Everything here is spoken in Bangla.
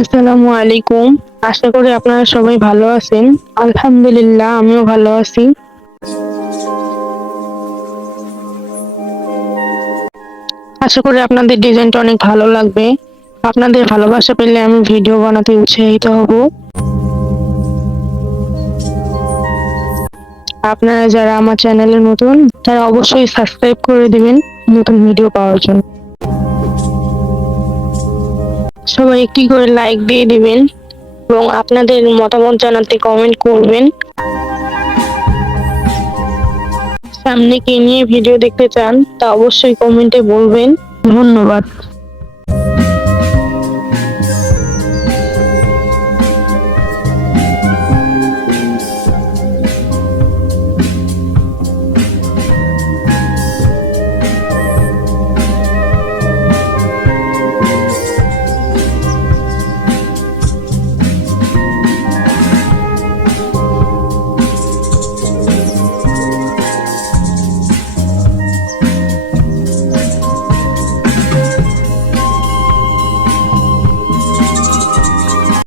আসসালামু আলাইকুম। আশা করি আপনারা সবাই ভালো আছেন। আলহামদুলিল্লাহ, আমিও ভালো আছি। আশা করি আপনাদের ডিজাইনটা অনেক ভালো লাগবে। আপনাদের ভালোবাসা পেলে আমি ভিডিও বানাতে উৎসাহিত হব। আপনারা যারা আমার চ্যানেলের নতুন, তারা অবশ্যই সাবস্ক্রাইব করে দিবেন নতুন ভিডিও পাওয়ার জন্য। সবাই একটি করে লাইক দিয়ে দিবেন এবং আপনাদের মতামত জানাতে কমেন্ট করবেন। সামনে কে নিয়ে ভিডিও দেখতে চান তা অবশ্যই কমেন্টে বলবেন। ধন্যবাদ।